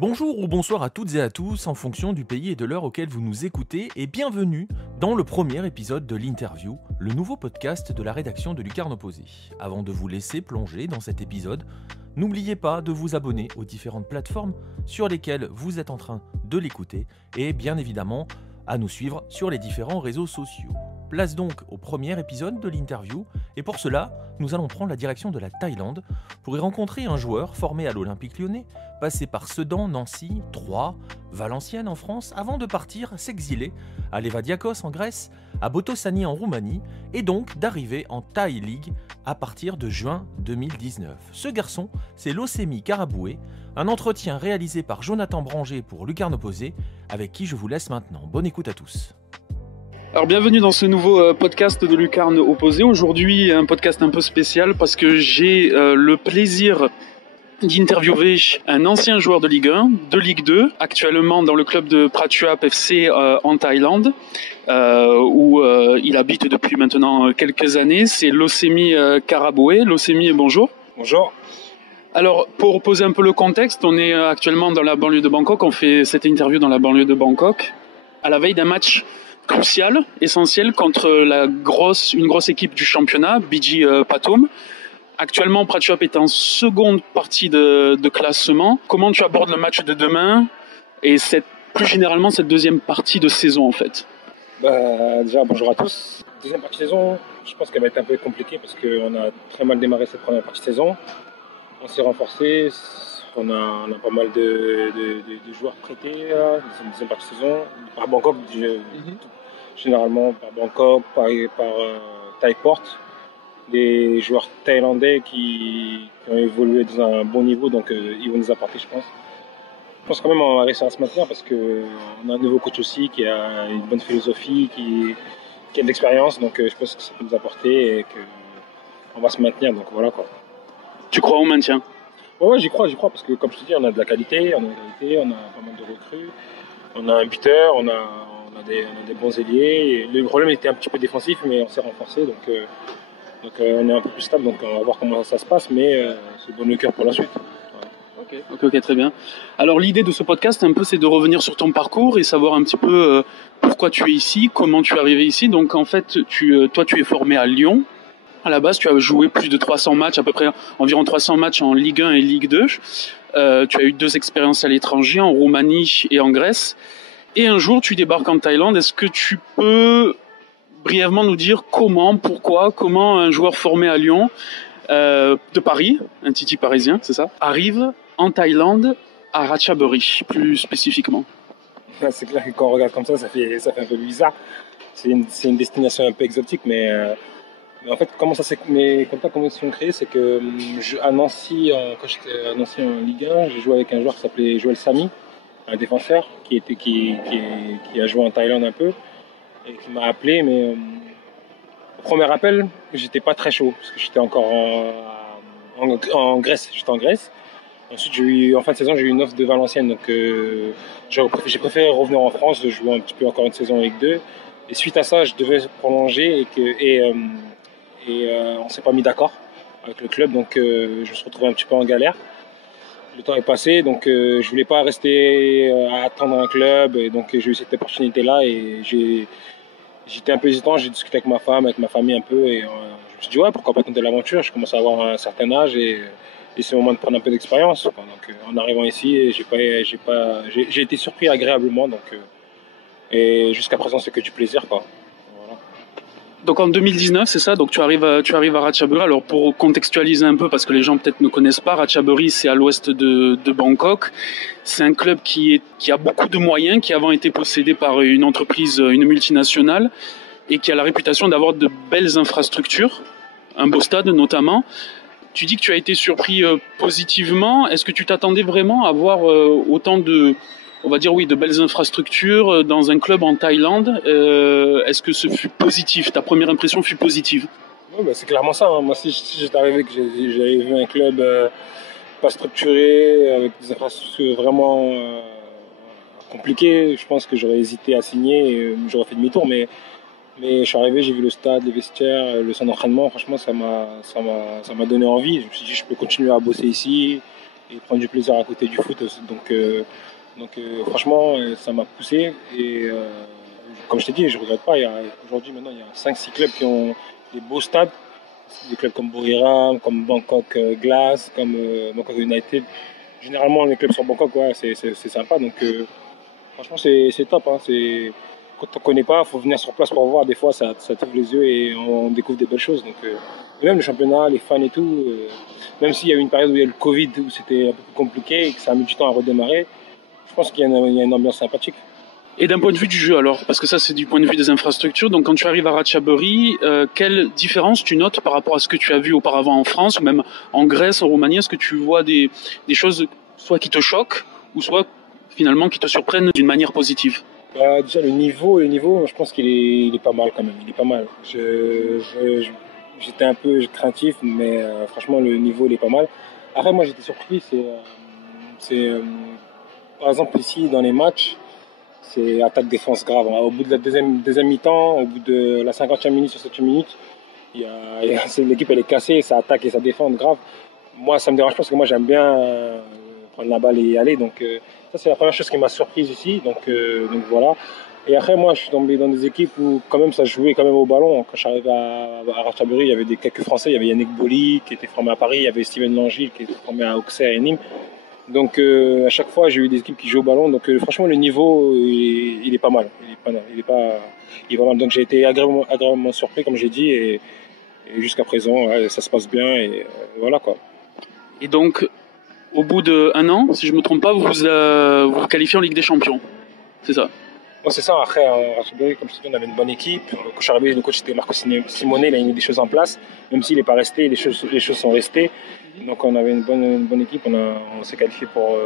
Bonjour ou bonsoir à toutes et à tous en fonction du pays et de l'heure auquel vous nous écoutez et bienvenue dans le premier épisode de l'Interview, le nouveau podcast de la rédaction de Lucarne Opposée. Avant de vous laisser plonger dans cet épisode, n'oubliez pas de vous abonner aux différentes plateformes sur lesquelles vous êtes en train de l'écouter et bien évidemment à nous suivre sur les différents réseaux sociaux. Place donc au premier épisode de l'Interview et pour cela, nous allons prendre la direction de la Thaïlande pour y rencontrer un joueur formé à l'Olympique Lyonnais, passé par Sedan, Nancy, Troyes, Valenciennes en France, avant de partir s'exiler à Levadiakos en Grèce, à Botoşani en Roumanie et donc d'arriver en Thai League à partir de juin 2019. Ce garçon, c'est Losemi Karaboué, un entretien réalisé par Jonathan Branger pour Lucarne Opposée, avec qui je vous laisse maintenant. Bonne écoute à tous. Alors bienvenue dans ce nouveau podcast de Lucarne Opposée. Aujourd'hui un podcast un peu spécial parce que j'ai le plaisir d'interviewer un ancien joueur de Ligue 1, de Ligue 2, actuellement dans le club de Prachuap FC en Thaïlande, où il habite depuis maintenant quelques années. C'est Losemi Karaboué. Losemi, bonjour. Bonjour. Alors, pour poser un peu le contexte, on est actuellement dans la banlieue de Bangkok. On fait cette interview dans la banlieue de Bangkok, à la veille d'un match crucial, essentiel, contre une grosse équipe du championnat, BG Pathum. Actuellement, Prachuap est en seconde partie de classement. Comment tu abordes le match de demain et plus généralement cette deuxième partie de saison en fait? Déjà, bonjour à tous. Deuxième partie de saison, je pense qu'elle va être un peu compliquée parce qu'on a très mal démarré cette première partie de saison. On s'est renforcé, on a pas mal de joueurs prêtés là, dans cette deuxième partie de saison, par Bangkok, généralement par Bangkok, par Thaiport, des joueurs thaïlandais qui ont évolué dans un bon niveau, donc ils vont nous apporter, je pense. Je pense quand même qu'on va réussir à se maintenir parce qu'on a un nouveau coach aussi qui a une bonne philosophie, qui a de l'expérience, donc je pense que ça peut nous apporter et qu'on va se maintenir, donc voilà quoi. Tu crois au maintien? Ouais, j'y crois, parce que comme je te dis, on a de la qualité, on a pas mal de recrues, on a un buteur, on a des bons ailiers. Le problème était un petit peu défensif, mais on s'est renforcé, donc on est un peu plus stable, donc on va voir comment ça se passe, mais c'est bon le cœur pour la suite. Ouais. Ok, très bien. Alors l'idée de ce podcast, un peu, c'est de revenir sur ton parcours et savoir un petit peu pourquoi tu es ici, comment tu es arrivé ici. Donc en fait, toi tu es formé à Lyon. À la base, tu as joué plus de 300 matchs, à peu près environ 300 matchs en Ligue 1 et Ligue 2. Tu as eu 2 expériences à l'étranger, en Roumanie et en Grèce. Et un jour, tu débarques en Thaïlande. Est-ce que tu peux brièvement nous dire comment un joueur formé à Lyon, de Paris, un Titi parisien, c'est ça, arrive en Thaïlande, à Ratchaburi, plus spécifiquement? C'est clair que quand on regarde comme ça fait un peu bizarre. C'est une destination un peu exotique, mais en fait, comment ça s'est créé, c'est que à Nancy, quand j'étais à Nancy en Ligue 1, j'ai joué avec un joueur qui s'appelait Joël Samy, un défenseur qui a joué en Thaïlande un peu et qui m'a appelé, mais au premier appel, j'étais pas très chaud parce que j'étais encore en Grèce. J'étais en Grèce. Ensuite, en fin de saison, j'ai eu une offre de Valenciennes, donc j'ai préféré revenir en France, jouer un petit peu encore une saison en Ligue 2. Et suite à ça, je devais prolonger on s'est pas mis d'accord avec le club, donc je me suis retrouvé un petit peu en galère. Le temps est passé, donc je voulais pas rester à attendre un club, et donc j'ai eu cette opportunité-là et j'étais un peu hésitant. J'ai discuté avec ma femme, avec ma famille un peu, et je me suis dit ouais, pourquoi pas tenter l'aventure. Je commence à avoir un certain âge et c'est le moment de prendre un peu d'expérience. Donc en arrivant ici, j'ai été surpris agréablement, et jusqu'à présent c'est que du plaisir quoi. Donc en 2019, c'est ça. Donc tu arrives à Ratchaburi. Alors pour contextualiser un peu, parce que les gens peut-être ne connaissent pas, Ratchaburi, c'est à l'ouest de Bangkok. C'est un club qui a beaucoup de moyens, qui avant été possédé par une entreprise, une multinationale, et qui a la réputation d'avoir de belles infrastructures, un beau stade notamment. Tu dis que tu as été surpris positivement. Est-ce que tu t'attendais vraiment à avoir autant de belles infrastructures dans un club en Thaïlande? Est-ce que ce fut positif? Ta première impression fut positive? Oui, c'est clairement ça. Hein. Moi, si j'étais arrivé, que j'avais vu un club pas structuré, avec des infrastructures vraiment compliquées, je pense que j'aurais hésité à signer et j'aurais fait demi-tour. Mais je suis arrivé, j'ai vu le stade, les vestiaires, le centre d'entraînement. Franchement, ça m'a donné envie. Je me suis dit, je peux continuer à bosser ici prendre du plaisir à côté du foot. Donc franchement, ça m'a poussé. Et comme je t'ai dit, je ne regrette pas. Aujourd'hui, maintenant, il y a 5-6 clubs qui ont des beaux stades. Des clubs comme Buriram, comme Bangkok Glass, comme Bangkok United. Généralement, les clubs sur Bangkok, ouais, c'est sympa. Donc franchement, c'est top. Hein. Quand on ne connaît pas, il faut venir sur place pour voir. Des fois, ça t'ouvre les yeux et on découvre des belles choses. Donc, même le championnat, les fans et tout, même s'il y a eu une période où il y a eu le Covid, où c'était un peu plus compliqué et que ça a mis du temps à redémarrer, je pense qu'il y a une ambiance sympathique. Et d'un point de vue du jeu alors, parce que ça c'est du point de vue des infrastructures, donc quand tu arrives à Ratchaburi, quelle différence tu notes par rapport à ce que tu as vu auparavant en France ou même en Grèce, en Roumanie? Est-ce que tu vois des choses soit qui te choquent ou soit finalement qui te surprennent d'une manière positive? Déjà le niveau, je pense qu'il est pas mal quand même, il est pas mal. J'étais un peu craintif, mais franchement le niveau il est pas mal. Après moi j'étais surpris, par exemple ici dans les matchs, c'est attaque-défense grave. Au bout de la deuxième mi-temps, au bout de la 50e minute, 60e minute, l'équipe elle est cassée, ça attaque et ça défend grave. Moi ça me dérange pas parce que moi j'aime bien prendre la balle et y aller. Donc ça c'est la première chose qui m'a surprise ici. Donc voilà. Et après moi je suis tombé dans des équipes où quand même ça jouait quand même au ballon. Quand je suis arrivé à Ratchaburi, il y avait quelques Français. Il y avait Yannick Boli qui était formé à Paris, il y avait Steven Langille qui était formé à Auxerre et Nîmes. Donc à chaque fois j'ai eu des équipes qui jouent au ballon. Donc franchement le niveau il est pas mal. Il est pas mal. Donc j'ai été agréablement surpris comme j'ai dit et jusqu'à présent ouais, ça se passe bien et voilà quoi. Et donc au bout d'1 an, si je me trompe pas, vous vous qualifiez en Ligue des Champions. C'est ça? Ouais, c'est ça. Après, à Ratchaburi, comme je te dis, on avait une bonne équipe. Quand je suis arrivé, le coach c'était Marco Simone, il a mis des choses en place. Même s'il n'est pas resté, les choses sont restées. Donc on avait une bonne équipe. On s'est qualifié pour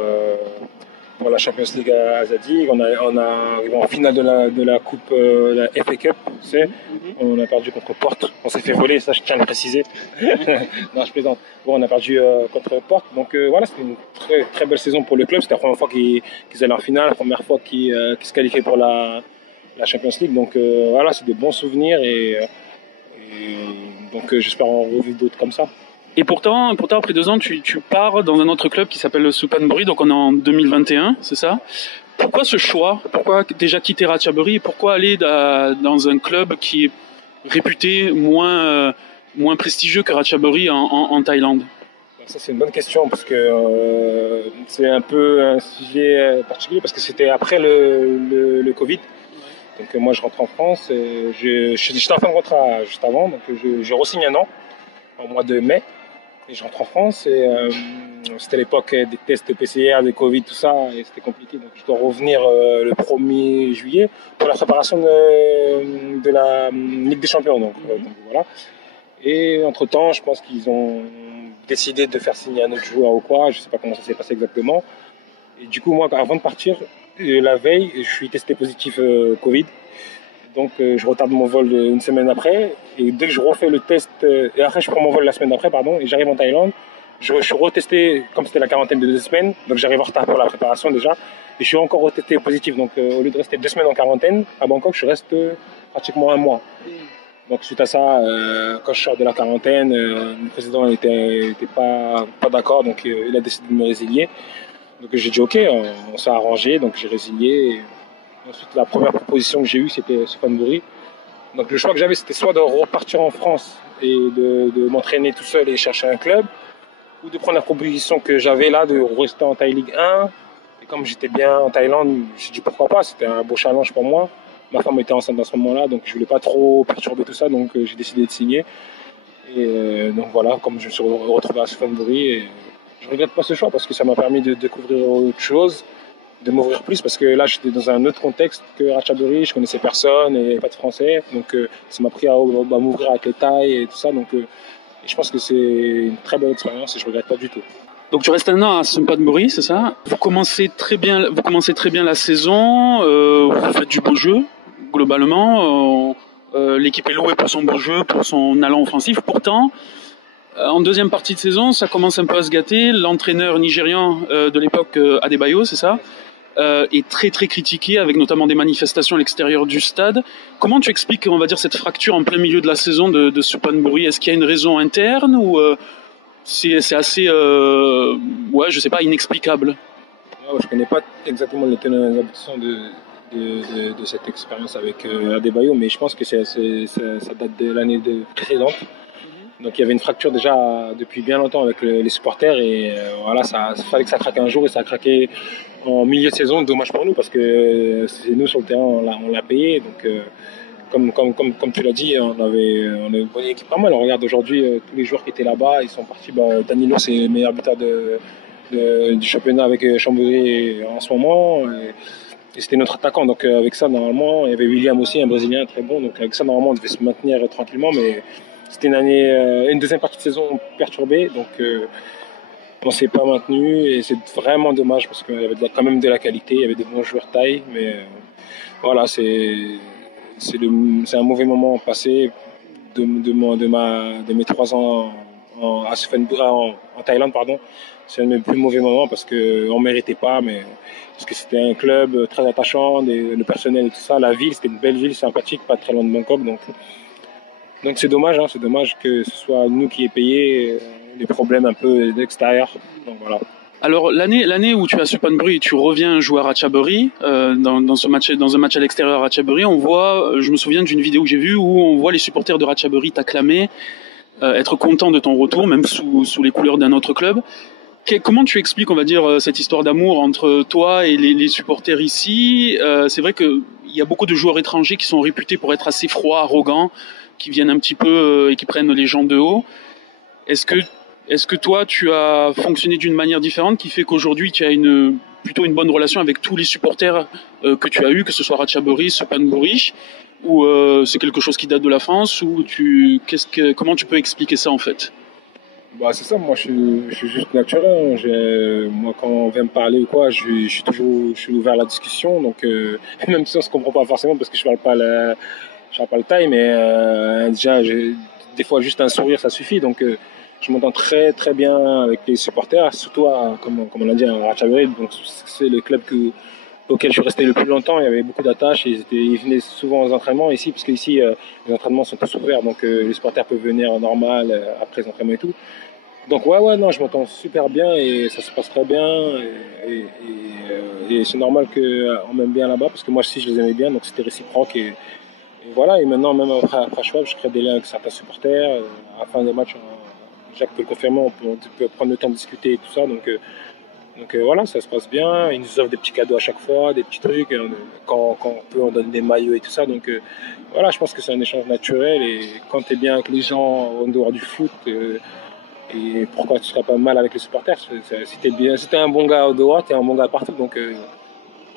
la Champions League à Zadig. On a arrivé en finale de la Coupe, la FA Cup. Tu sais. On a perdu contre Porto. On s'est fait voler, ça je tiens à le préciser. Non, je plaisante. Bon, on a perdu contre Porto. Donc voilà, c'était une très, très belle saison pour le club. C'était la première fois qu'ils allaient en finale, la première fois qu'ils se qualifiaient pour la Champions League. Donc voilà, c'est des bons souvenirs et donc j'espère en revivre d'autres comme ça. Et pourtant, après 2 ans, tu pars dans un autre club qui s'appelle le Suphanburi, donc on est en 2021, c'est ça? Pourquoi ce choix? Pourquoi déjà quitter Ratchaburi et pourquoi aller dans un club qui est réputé moins prestigieux que Ratchaburi en Thaïlande? Ça c'est une bonne question parce que c'est un peu un sujet particulier parce que c'était après le Covid. Donc moi je rentre en France, j'étais en fin de contrat juste avant, donc j'ai re-signé 1 an au mois de mai. Et je rentre en France et c'était l'époque des tests PCR, des Covid, tout ça, et c'était compliqué. Donc je dois revenir le 1er juillet pour la préparation de la Ligue des Champions. Donc voilà. Et entre-temps, je pense qu'ils ont décidé de faire signer un autre joueur ou quoi. Je ne sais pas comment ça s'est passé exactement. Et du coup, moi, avant de partir, la veille, je suis testé positif Covid. Donc je retarde mon vol 1 semaine après et dès que je refais le test et après je prends mon vol la semaine d'après et j'arrive en Thaïlande, je suis retesté comme c'était la quarantaine de 2 semaines, donc j'arrive en retard pour la préparation déjà et je suis encore retesté positif, donc au lieu de rester 2 semaines en quarantaine à Bangkok, je reste pratiquement 1 mois. Donc suite à ça, quand je sors de la quarantaine, le président n'était pas d'accord, donc il a décidé de me résilier. Donc j'ai dit ok, on s'est arrangé, donc j'ai résilié. Ensuite, la première proposition que j'ai eue, c'était Suphanburi. Donc le choix que j'avais, c'était soit de repartir en France et de m'entraîner tout seul et chercher un club, ou de prendre la proposition que j'avais là, de rester en Thaï Ligue 1. Et comme j'étais bien en Thaïlande, j'ai dit pourquoi pas, c'était un beau challenge pour moi. Ma femme était enceinte à ce moment-là, donc je voulais pas trop perturber tout ça, donc j'ai décidé de signer. Et donc voilà, comme je me suis retrouvé à Suphanburi, et je regrette pas ce choix parce que ça m'a permis de découvrir autre chose, de m'ouvrir plus parce que là j'étais dans un autre contexte que Ratchaburi, je connaissais personne et pas de français, donc ça m'a pris à m'ouvrir avec les Thaïs et tout ça, donc et je pense que c'est une très belle expérience et je regrette pas du tout. Donc tu restes 1 an à Suphanburi, c'est ça? Vous commencez très bien la saison, vous faites du beau jeu globalement, l'équipe est louée pour son beau jeu, pour son allant offensif. Pourtant, en deuxième partie de saison, ça commence un peu à se gâter. L'entraîneur nigérian de l'époque, Adebayo, c'est ça, est très très critiqué, avec notamment des manifestations à l'extérieur du stade. Comment tu expliques, on va dire, cette fracture en plein milieu de la saison de Suphanburi? Est-ce qu'il y a une raison interne ou c'est assez, ouais, je sais pas, inexplicable. Je connais pas exactement les tenants et les aboutissants de cette expérience avec Adebayo, mais je pense que ça date de l'année précédente. Donc il y avait une fracture déjà depuis bien longtemps avec les supporters et voilà, ça fallait que ça craque un jour et ça a craqué en milieu de saison. Dommage pour nous parce que c'est nous sur le terrain, on l'a payé. Donc comme tu l'as dit, on avait une bonne équipe pas mal. On regarde aujourd'hui tous les joueurs qui étaient là-bas, ils sont partis. Danilo, c'est le meilleur buteur du championnat avec Chambéry en ce moment. Et c'était notre attaquant. Donc avec ça, normalement, il y avait William aussi, un Brésilien très bon. Donc avec ça, normalement, on devait se maintenir tranquillement. Mais c'était une deuxième partie de saison perturbée. Donc on s'est pas maintenu et c'est vraiment dommage parce qu'il y avait quand même de la qualité, il y avait des bons joueurs taille. Mais voilà, c'est un mauvais moment passé de mes 3 ans en Thaïlande, pardon. C'est un de mes plus mauvais moments parce qu'on méritait pas, mais parce que c'était un club très attachant, le personnel et tout ça, la ville, c'était une belle ville sympathique, pas très loin de Bangkok, donc c'est dommage, hein, c'est dommage que ce soit nous qui ayons payé les problèmes un peu d'extérieur. Donc voilà. Alors l'année où tu as Suphanburi, tu reviens jouer à Ratchaburi dans un match à l'extérieur à Ratchaburi, je me souviens d'une vidéo que j'ai vue où on voit les supporters de Ratchaburi t'acclamer, être contents de ton retour, même sous les couleurs d'un autre club. Comment tu expliques, on va dire, cette histoire d'amour entre toi et les supporters ici? C'est vrai qu'il y a beaucoup de joueurs étrangers qui sont réputés pour être assez froids, arrogants, qui viennent un petit peu et qui prennent les gens de haut. Est-ce que toi, tu as fonctionné d'une manière différente qui fait qu'aujourd'hui, tu as plutôt une bonne relation avec tous les supporters que tu as eu, que ce soit Ratchaburi, Suphanburi, ou c'est quelque chose qui date de la France, ou comment tu peux expliquer ça en fait? C'est ça, moi je suis juste naturel. Moi quand on vient me parler ou quoi, je suis ouvert à la discussion. Donc même si on se comprend pas forcément parce que je parle pas le thaï, mais déjà des fois juste un sourire ça suffit. Donc je m'entends très très bien avec les supporters, surtout comme on l'a dit à Ratchaburi. Donc c'est le club auquel je suis resté le plus longtemps. Il y avait beaucoup d'attaches. Ils venaient souvent aux entraînements ici, parce qu'ici les entraînements sont tous ouverts, donc les supporters peuvent venir normal après les entraînements et tout. Donc non, je m'entends super bien et ça se passe très bien et c'est normal qu'on m'aime bien là-bas parce que moi aussi je les aimais bien, donc c'était réciproque et voilà. Et maintenant même après Schwab, je crée des liens avec certains supporters. À la fin des matchs, Jacques peut le confirmer, on peut prendre le temps de discuter et tout ça, donc voilà, ça se passe bien. Ils nous offrent des petits cadeaux à chaque fois, des petits trucs. Quand on peut, on donne des maillots et tout ça. Donc voilà, je pense que c'est un échange naturel. Et quand tu es bien avec les gens en dehors du foot, et pourquoi tu seras pas mal avec les supporters? Si t'es un bon gars au dehors, t'es un bon gars partout. Donc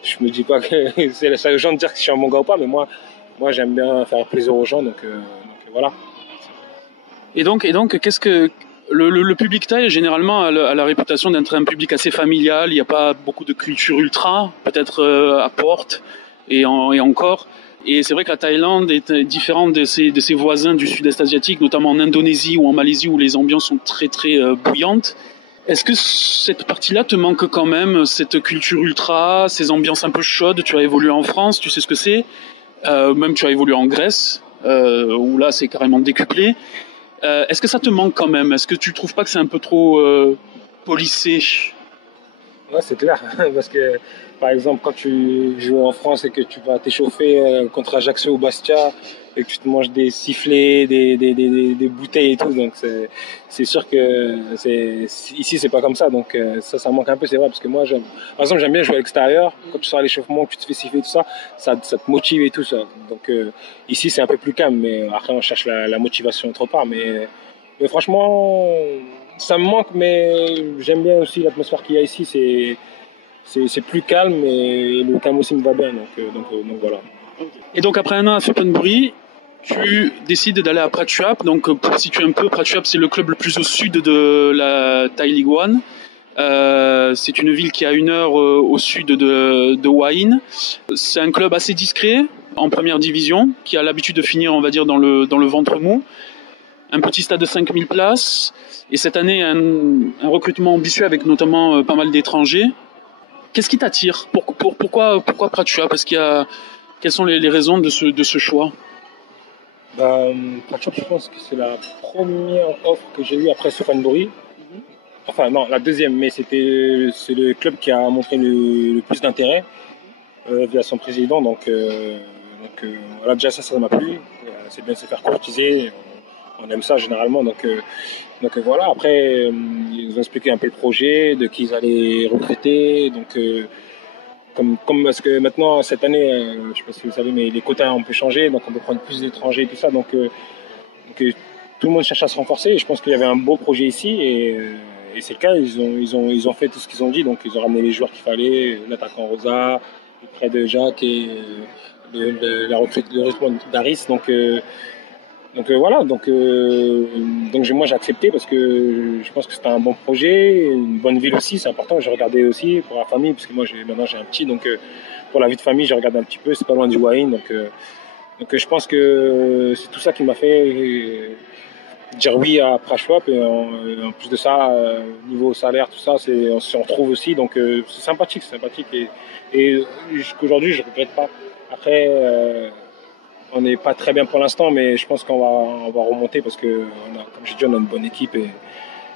je me dis pas que c'est aux gens de dire que je suis un bon gars ou pas, mais moi j'aime bien faire plaisir aux gens. Donc voilà. Et donc qu'est-ce que le public thaï généralement a la réputation d'être un public assez familial. Il n'y a pas beaucoup de culture ultra, peut-être à Porte et encore. Et c'est vrai que la Thaïlande est différente de ses voisins du sud-est asiatique, notamment en Indonésie ou en Malaisie où les ambiances sont très très bouillantes. Est-ce que cette partie-là te manque quand même, cette culture ultra, ces ambiances un peu chaudes? Tu as évolué en France, tu sais ce que c'est. Même tu as évolué en Grèce, où là c'est carrément décuplé. Est-ce que ça te manque quand même? Est-ce que tu trouves pas que c'est un peu trop policé? Ouais, c'est clair. Parce que, par exemple, quand tu joues en France et que tu vas t'échauffer contre Ajaccio ou Bastia et que tu te manges des sifflets, des bouteilles et tout, donc c'est sûr que ici c'est pas comme ça. Donc ça manque un peu, c'est vrai. Parce que moi, par exemple, j'aime bien jouer à l'extérieur. Quand tu sors à l'échauffement, que tu te fais siffler tout ça, ça te motive et tout ça. Donc ici c'est un peu plus calme, mais après on cherche la motivation autre part. Mais franchement, ça me manque, mais j'aime bien aussi l'atmosphère qu'il y a ici. C'est plus calme et le calme aussi me va bien. Donc voilà. Et donc après un an à Suphanburi, tu décides d'aller à Prachuap. Donc pour situer un peu, Prachuap c'est le club le plus au sud de la Thai League One. C'est une ville qui est à 1 heure au sud de Hua Hin. C'est un club assez discret en première division, qui a l'habitude de finir, on va dire, dans le ventre mou. Un petit stade de 5000 places. Et cette année, un recrutement ambitieux avec notamment pas mal d'étrangers. Qu'est-ce qui t'attire? Pourquoi Prachuap? Quelles sont les raisons de ce choix? Prachuap, je pense que c'est la première offre que j'ai eue après Suphanburi. Enfin, non, la deuxième, mais c'est le club qui a montré le plus d'intérêt via son président. Voilà, déjà ça m'a plu. C'est bien de se faire courtiser. On aime ça généralement. Voilà, après, ils nous ont expliqué un peu le projet, de qui ils allaient recruter. Parce que maintenant, cette année, je ne sais pas si vous savez, mais les quotas ont pu changer, donc on peut prendre plus d'étrangers et tout ça. Tout le monde cherche à se renforcer. Et je pense qu'il y avait un beau projet ici et c'est le cas. Ils ont fait tout ce qu'ils ont dit. Donc ils ont ramené les joueurs qu'il fallait, l'attaquant Rosa, le prêt de Jacques et le recrutement d'Aris. Voilà. Moi j'ai accepté parce que je pense que c'était un bon projet, une bonne ville aussi. C'est important. J'ai regardé aussi pour la famille parce que moi maintenant j'ai un petit. Pour la vie de famille, j'ai regardé un petit peu. C'est pas loin du Wayne. Je pense que c'est tout ça qui m'a fait dire oui à Prashwap et en plus de ça niveau salaire tout ça on s'y retrouve aussi c'est sympathique et jusqu'aujourd'hui je regrette pas. Après on n'est pas très bien pour l'instant mais je pense qu'on va remonter parce que comme j'ai dit on a une bonne équipe et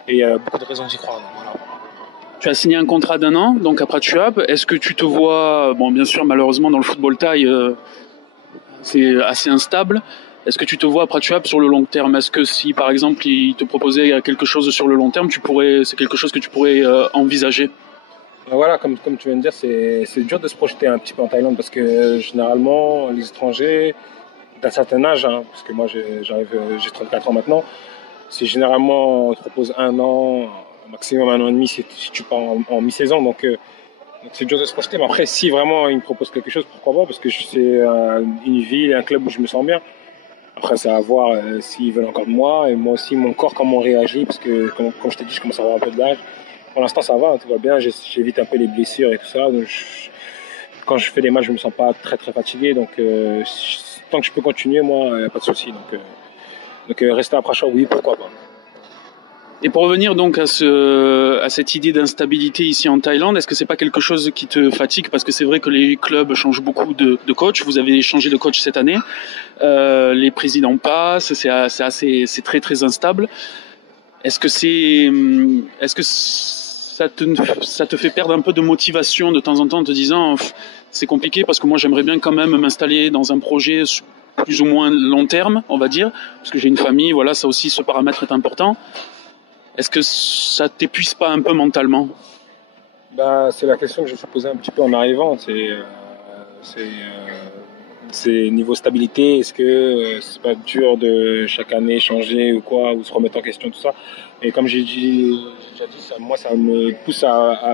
il y a beaucoup de raisons d'y croire. Donc, voilà. Tu as signé un contrat d'1 an donc à Prashwap. Est-ce que tu te vois bien sûr malheureusement dans le football taille c'est assez instable. Est-ce que tu te vois à Prashwap sur le long terme? Est-ce que si, par exemple, il te proposait quelque chose sur le long terme, c'est quelque chose que tu pourrais envisager? Voilà, comme tu viens de dire, c'est dur de se projeter un petit peu en Thaïlande parce que généralement, les étrangers d'un certain âge, parce que moi j'ai 34 ans maintenant, c'est généralement, on te propose 1 an, maximum 1 an et demi si tu pars en mi-saison. Donc c'est dur de se projeter. Mais après, si vraiment ils me proposent quelque chose, pourquoi pas? Parce que c'est une ville, un club où je me sens bien. Après, c'est à voir s'ils veulent encore de moi et moi aussi mon corps comment on réagit parce que comme je t'ai dit, je commence à avoir un peu de l'âge. Pour l'instant, ça va, tout va bien. J'évite un peu les blessures et tout ça. Quand je fais des matchs, je me sens pas très très fatigué. Tant que je peux continuer, moi, pas de souci. Rester à Prashwap, oui, pourquoi pas. Et pour revenir donc à cette idée d'instabilité ici en Thaïlande, est-ce que c'est pas quelque chose qui te fatigue? Parce que c'est vrai que les clubs changent beaucoup de coach. Vous avez changé de coach cette année. Les présidents passent, c'est très très instable. Est-ce que ça te fait perdre un peu de motivation de temps en temps en te disant c'est compliqué parce que moi j'aimerais bien quand même m'installer dans un projet plus ou moins long terme, on va dire, parce que j'ai une famille, voilà, ça aussi ce paramètre est important. Est-ce que ça t'épuise pas un peu mentalement? C'est la question que je me suis posée un petit peu en arrivant. C'est niveau stabilité. Est-ce que c'est pas dur de chaque année changer ou quoi, ou se remettre en question tout ça? Et comme j'ai déjà dit, moi ça me pousse à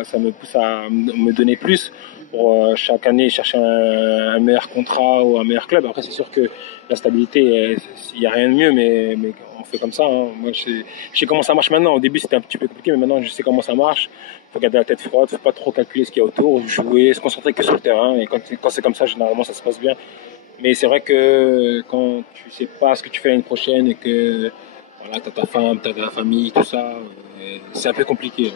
me donner plus pour chaque année chercher un meilleur contrat ou un meilleur club. Après c'est sûr que la stabilité, il n'y a rien de mieux, mais on fait comme ça. Moi je sais comment ça marche maintenant. Au début c'était un petit peu compliqué, mais maintenant je sais comment ça marche. Faut garder la tête froide, faut pas trop calculer ce qu'il y a autour, jouer, se concentrer que sur le terrain. Et quand c'est comme ça, généralement ça se passe bien. Mais c'est vrai que quand tu sais pas ce que tu fais l'année prochaine et que voilà, t'as ta femme, t'as ta famille, tout ça, c'est un peu compliqué.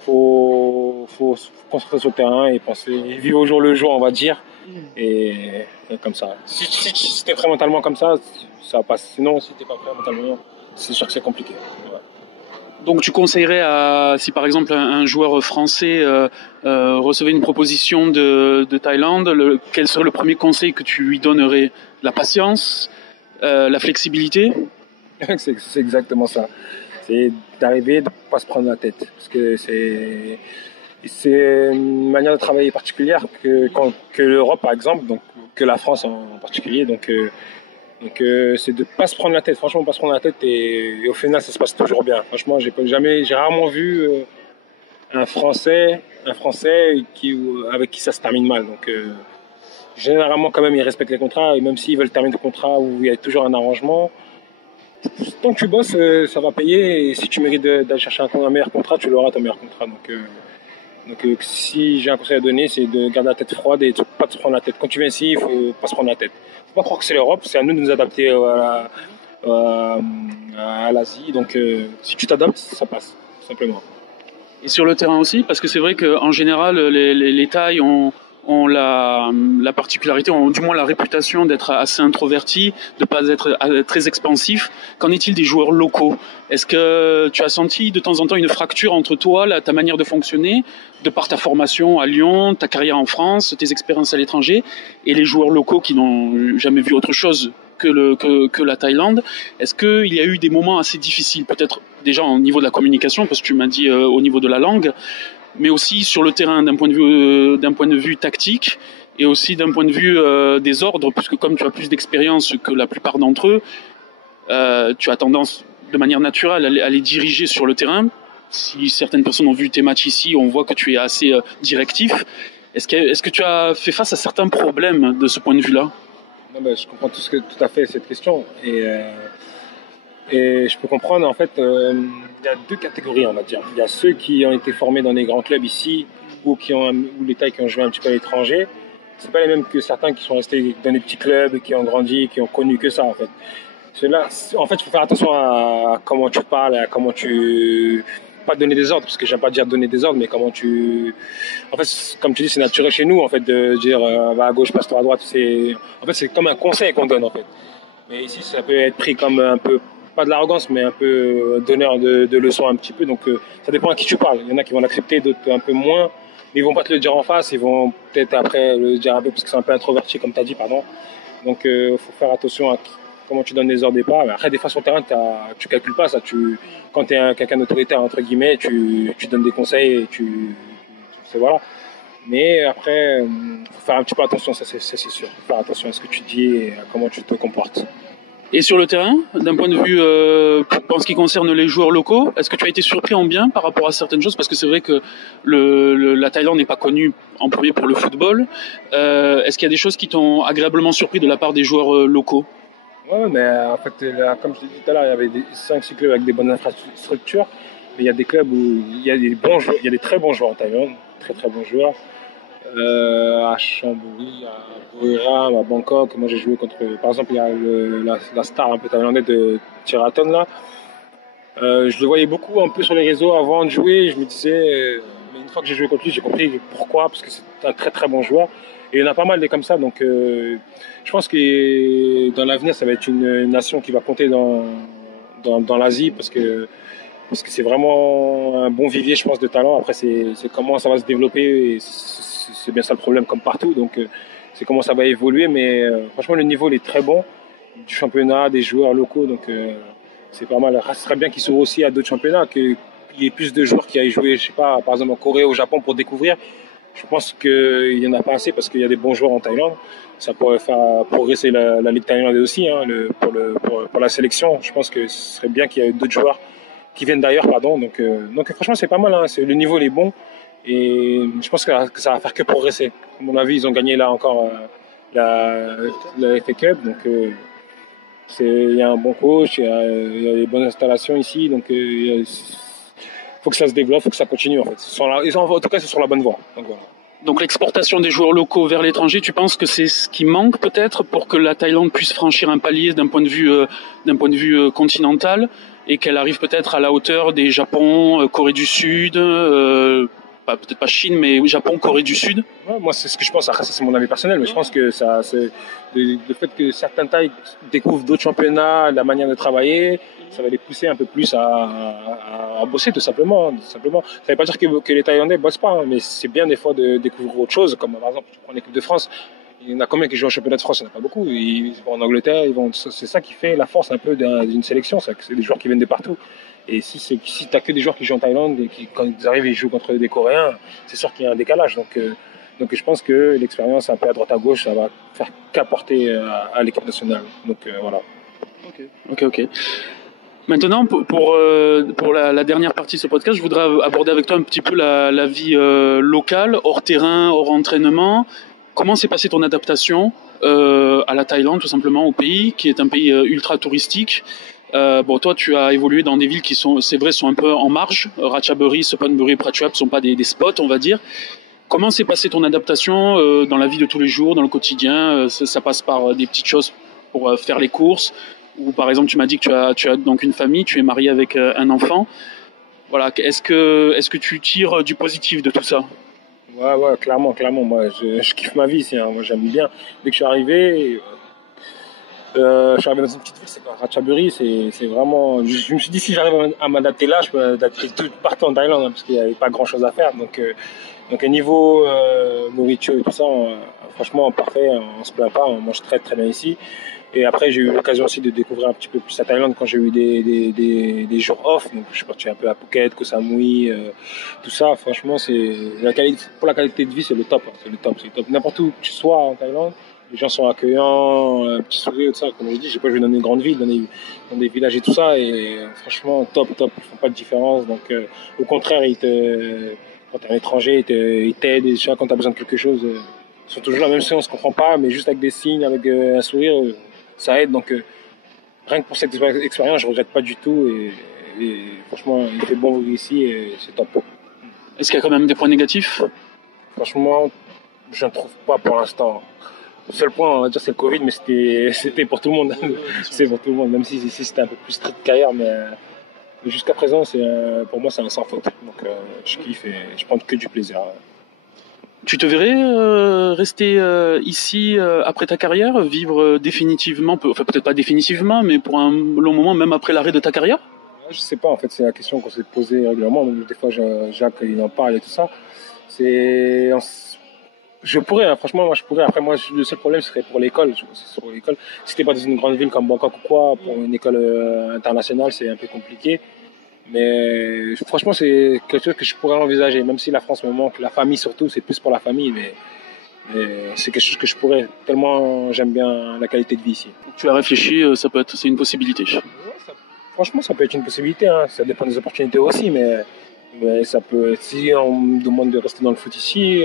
Faut se concentrer sur le terrain et penser, vivre au jour le jour, on va dire. Et comme ça. Si t'es prêt mentalement comme ça passe. Sinon, si t'es pas prêt mentalement, c'est sûr que c'est compliqué. Ouais. Donc tu conseillerais si par exemple un joueur français recevait une proposition de Thaïlande, quel serait le premier conseil que tu lui donnerais? La patience, la flexibilité? C'est exactement ça. C'est d'arriver, de ne pas se prendre la tête. Parce que c'est une manière de travailler particulière que l'Europe par exemple, donc que la France en particulier. C'est de pas se prendre la tête, franchement pas se prendre la tête et au final ça se passe toujours bien. Franchement j'ai rarement vu un Français avec qui ça se termine mal. Généralement quand même ils respectent les contrats et même s'ils veulent terminer le contrat où il y a toujours un arrangement, tant que tu bosses ça va payer et si tu mérites d'aller chercher un meilleur contrat, tu l'auras ton meilleur contrat. Si j'ai un conseil à donner, c'est de garder la tête froide et de pas te prendre la tête. Quand tu viens ici, il faut pas se prendre la tête. Faut pas croire que c'est l'Europe, c'est à nous de nous adapter à l'Asie. Si tu t'adaptes, ça passe, simplement. Et sur le terrain aussi, parce que c'est vrai qu'en général, les Thaïs ont ont la particularité, ont du moins la réputation d'être assez introvertis, de pas être très expansifs. Qu'en est-il des joueurs locaux? Est-ce que tu as senti de temps en temps une fracture entre toi, ta manière de fonctionner, de par ta formation à Lyon, ta carrière en France, tes expériences à l'étranger, et les joueurs locaux qui n'ont jamais vu autre chose que la Thaïlande? Est-ce qu'il y a eu des moments assez difficiles, peut-être déjà au niveau de la communication, parce que tu m'as dit au niveau de la langue, mais aussi sur le terrain d'un point de vue tactique et aussi d'un point de vue des ordres, puisque comme tu as plus d'expérience que la plupart d'entre eux, tu as tendance de manière naturelle à les diriger sur le terrain. Si certaines personnes ont vu tes matchs ici, on voit que tu es assez directif. Est-ce que tu as fait face à certains problèmes de ce point de vue-là? Non, je comprends tout à fait cette question. Et je peux comprendre, en fait, il y a deux catégories, on va dire. Il y a ceux qui ont été formés dans des grands clubs ici ou les Thaïs qui ont joué un petit peu à l'étranger. C'est pas les mêmes que certains qui sont restés dans des petits clubs, qui ont grandi, qui ont connu que ça, en fait. Ceux-là, en fait, il faut faire attention à comment tu parles, à comment tu... Pas donner des ordres, parce que j'aime pas dire donner des ordres, mais comment tu... En fait, comme tu dis, c'est naturel chez nous, en fait, de dire va à gauche, passe-toi à droite. En fait, c'est comme un conseil qu'on donne, en fait. Mais ici, ça peut être pris comme un peu... Pas de l'arrogance, mais un peu donneur de leçons un petit peu. Donc, ça dépend à qui tu parles. Il y en a qui vont l'accepter, d'autres un peu moins. Mais ils vont pas te le dire en face. Ils vont peut-être après le dire un peu parce que c'est un peu introverti, comme tu as dit, pardon. Donc, faut faire attention à comment tu donnes les ordres au départ. Après, des fois, sur le terrain, tu calcules pas ça. Quand tu es quelqu'un d'autoritaire, entre guillemets, tu donnes des conseils et voilà. Mais après, faut faire un petit peu attention, ça c'est sûr. Faut faire attention à ce que tu dis et à comment tu te comportes. Et sur le terrain, d'un point de vue en ce qui concerne les joueurs locaux, est-ce que tu as été surpris en bien par rapport à certaines choses? Parce que c'est vrai que la Thaïlande n'est pas connue en premier pour le football. Est-ce qu'il y a des choses qui t'ont agréablement surpris de la part des joueurs locaux? Ouais, mais en fait, là, comme je t'ai dit tout à l'heure, il y avait 5-6 clubs avec des bonnes infrastructures. Mais il y a des clubs où il y a des bons joueurs, il y a des très bons joueurs en Thaïlande, très très bons joueurs. À Chamboury, à Buriram, à Bangkok. Moi j'ai joué contre, par exemple, il y a la star un peu thaïlandaise de Thiraton là. Je le voyais beaucoup un peu sur les réseaux avant de jouer. Je me disais, mais une fois que j'ai joué contre lui, j'ai compris pourquoi, parce que c'est un très très bon joueur. Et il y en a pas mal des comme ça, donc je pense que dans l'avenir ça va être une nation qui va compter dans l'Asie parce que c'est vraiment un bon vivier, je pense, de talent. Après, c'est comment ça va se développer, et c'est bien ça le problème, comme partout. Donc, c'est comment ça va évoluer. Mais franchement, le niveau il est très bon du championnat, des joueurs locaux. Donc, c'est pas mal. Ce serait bien qu'ils s'ouvrent aussi à d'autres championnats, qu'il y ait plus de joueurs qui aillent jouer, je sais pas, par exemple en Corée, au Japon pour découvrir. Je pense qu'il y en a pas assez parce qu'il y a des bons joueurs en Thaïlande. Ça pourrait faire progresser la Ligue thaïlandaise aussi, hein, pour la sélection. Je pense que ce serait bien qu'il y ait d'autres joueurs qui viennent d'ailleurs, pardon. Donc franchement, c'est pas mal, hein. Le niveau il est bon et je pense que ça va faire que progresser. À mon avis, ils ont gagné là encore la FA Cup, donc il y a un bon coach, il y a des bonnes installations ici, donc il faut que ça se développe, faut que ça continue en fait. En tout cas, c'est sur la bonne voie. Donc voilà. Donc l'exportation des joueurs locaux vers l'étranger, tu penses que c'est ce qui manque peut-être pour que la Thaïlande puisse franchir un palier d'un point de vue continental et qu'elle arrive peut-être à la hauteur des Japon, Corée du Sud, peut-être pas Chine, mais Japon, Corée du Sud? Ouais, moi, c'est ce que je pense. Après, ça, c'est mon avis personnel, mais je pense que c'est le fait que certains Thaïs découvrent d'autres championnats, la manière de travailler, ça va les pousser un peu plus à bosser, tout simplement. Ça ne veut pas dire que les Thaïlandais bossent pas, hein, mais c'est bien des fois de découvrir autre chose, comme par exemple, tu prends l'équipe de France. Il y en a combien qui jouent au championnat de France? Il n'y en a pas beaucoup. Ils vont en Angleterre, c'est ça qui fait la force un peu d'une sélection, c'est des joueurs qui viennent de partout. Et si tu n'as que des joueurs qui jouent en Thaïlande et qui, quand ils arrivent, ils jouent contre des Coréens, c'est sûr qu'il y a un décalage. Donc je pense que l'expérience un peu à droite à gauche, ça va faire qu'apporter à l'équipe nationale. Donc voilà. Ok. Maintenant, pour la dernière partie de ce podcast, je voudrais aborder avec toi un petit peu la vie locale, hors terrain, hors entraînement. Comment s'est passée ton adaptation à la Thaïlande, tout simplement, au pays, qui est un pays ultra touristique? Toi, tu as évolué dans des villes qui sont un peu en marge. Ratchaburi, Suphanburi, Prachuap sont pas des spots, on va dire. Comment s'est passée ton adaptation dans la vie de tous les jours, dans le quotidien? Ça passe par des petites choses pour faire les courses. Ou par exemple, tu m'as dit que tu as donc une famille, tu es marié avec un enfant. Voilà, est-ce que tu tires du positif de tout ça? Ouais, clairement. Moi, je kiffe ma vie ici, hein. Moi, j'aime bien. Dès que je suis arrivé, je suis arrivé dans une petite ville, c'est quoi, Ratchaburi, c'est vraiment. Je me suis dit, si j'arrive à m'adapter là, je peux m'adapter tout partout en Thaïlande, hein, parce qu'il n'y avait pas grand chose à faire. Donc, au niveau nourriture et tout ça, franchement, parfait, on se plaint pas, on mange très très bien ici. Et après, j'ai eu l'occasion aussi de découvrir un petit peu plus la Thaïlande quand j'ai eu des jours off. Donc, je suis parti un peu à Phuket, Koh Samui, tout ça. Franchement, pour la qualité de vie, c'est le top, hein. C'est le top. N'importe où que tu sois en Thaïlande, les gens sont accueillants, petit sourire, tout ça. Comme je dis, j'ai pas joué dans une grande ville, dans des villages et tout ça. Et franchement, top. Ils font pas de différence. Donc, au contraire, quand t'es un étranger, ils t'aident. Et quand t'as besoin de quelque chose, ils sont toujours là, même si on se comprend pas, mais juste avec des signes, avec un sourire, ça aide. Donc, rien que pour cette expérience, je regrette pas du tout. Et franchement, il fait bon vivre ici et c'est top. Est-ce qu'il y a quand même des points négatifs? Franchement, je ne trouve pas pour l'instant. Le seul point, on va dire, c'est le Covid, mais c'était pour tout le monde. C'est pour tout le monde, même si ici c'était un peu plus strict qu'ailleurs, mais jusqu'à présent, pour moi, c'est un sans faute. Donc, je kiffe et je prends que du plaisir. Tu te verrais rester ici après ta carrière, vivre définitivement, enfin peut-être pas définitivement, mais pour un long moment, même après l'arrêt de ta carrière? Je sais pas, en fait, c'est la question qu'on s'est posée régulièrement. Donc, des fois, Jacques, il en parle et tout ça. Je pourrais, hein, franchement, moi je pourrais. Après, moi, le seul problème serait pour l'école. Si t'es pas dans une grande ville comme Bangkok ou quoi, pour une école internationale, c'est un peu compliqué. Mais franchement, c'est quelque chose que je pourrais envisager, même si la France me manque, la famille surtout, c'est plus pour la famille, mais c'est quelque chose que je pourrais, tellement j'aime bien la qualité de vie ici. Tu as réfléchi, c'est une possibilité. Franchement, ça peut être une possibilité, hein. Ça dépend des opportunités aussi, mais ça peut être, si on me demande de rester dans le foot ici,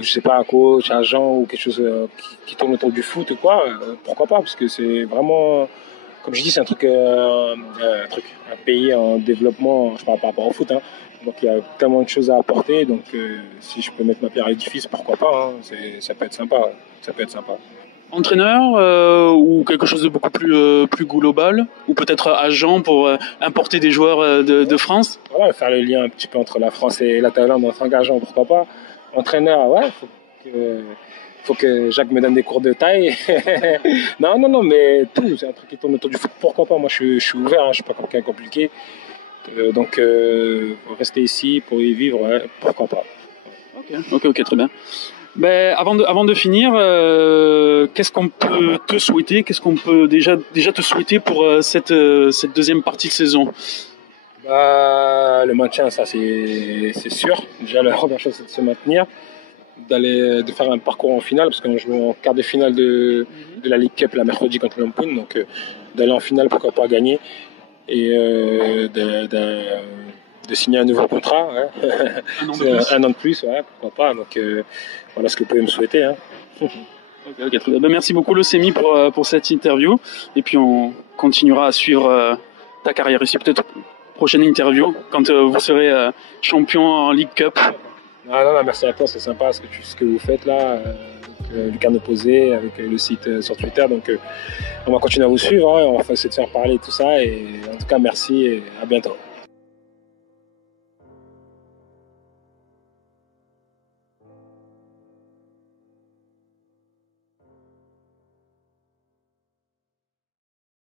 je sais pas, coach, agent ou quelque chose qui tourne autour du foot ou quoi, pourquoi pas, parce que c'est vraiment, comme je dis, c'est un pays en développement, je parle par rapport au foot, hein. Donc il y a tellement de choses à apporter, donc si je peux mettre ma pierre à l'édifice, pourquoi pas, hein. Ça peut être sympa, Entraîneur ou quelque chose de beaucoup plus global, ou peut-être agent pour importer des joueurs de France? Voilà, faire le lien un petit peu entre la France et la Thaïlande en tant qu'agent, pourquoi pas. Entraîneur, ouais, faut que Jacques me donne des cours de taille. non, mais tout, c'est un truc qui tourne autour du foot, pourquoi pas. Moi, je suis ouvert, hein, je suis pas quelqu'un compliqué. Donc, rester ici pour y vivre, ouais, pourquoi pas. Ok, très bien. Ben, avant de finir, qu'est-ce qu'on peut te souhaiter? Qu'est-ce qu'on peut déjà te souhaiter pour cette deuxième partie de saison? Le maintien, ça c'est sûr. Déjà, la première chose, c'est de se maintenir, de faire un parcours en finale, parce qu'on joue en quart de finale de la Ligue Cup la mercredi contre l'Ampun, donc d'aller en finale, pourquoi pas gagner, et de signer un nouveau contrat, ouais. Un an de plus, ouais, pourquoi pas. Donc voilà ce que vous pouvez me souhaiter, hein. Ok, très bien. Ben, merci beaucoup, Leucémie, pour cette interview, et puis on continuera à suivre ta carrière ici, peut-être prochaine interview quand vous serez champion en League Cup. Non, merci à toi, c'est sympa ce que vous faites là, avec Lucarne Opposée, avec le site sur Twitter. Donc on va continuer à vous suivre, hein, on va essayer de faire parler tout ça. Et en tout cas, merci et à bientôt.